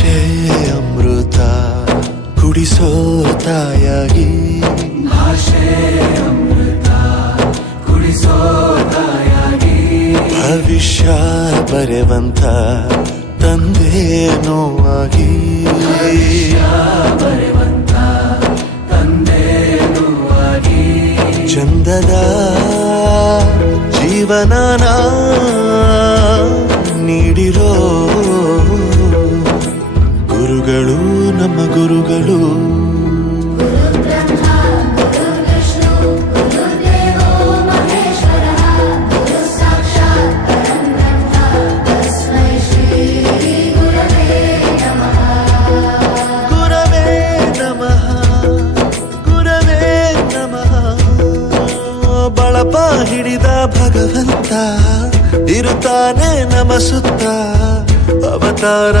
ಭಾಷೆ ಅಮೃತ ಕುಡಿಸೋ ತಾಯಾಗಿ, ಭಾಷೆ ಅಮೃತ ಕುಡಿಸೋ ತಾಯಾಗಿ, ಭವಿಷ್ಯ ಬರೆವಂತ ತಂದೆ ನೋವಾಗಿ, ಬರೆವಂತ ತಂದೆ ನೋವಾಗಿ, ಚಂದದ ಜೀವನನ ನೀಡಿರೋ ಗುರುಗಳು ನಮ್ಮ ಗುರುಗಳು. ಬಳಪ ಹಿಡಿದ ಭಗವಂತ ಇರುತ್ತಾನೆ ನಮ ಸುತ್ತ ಅವತಾರ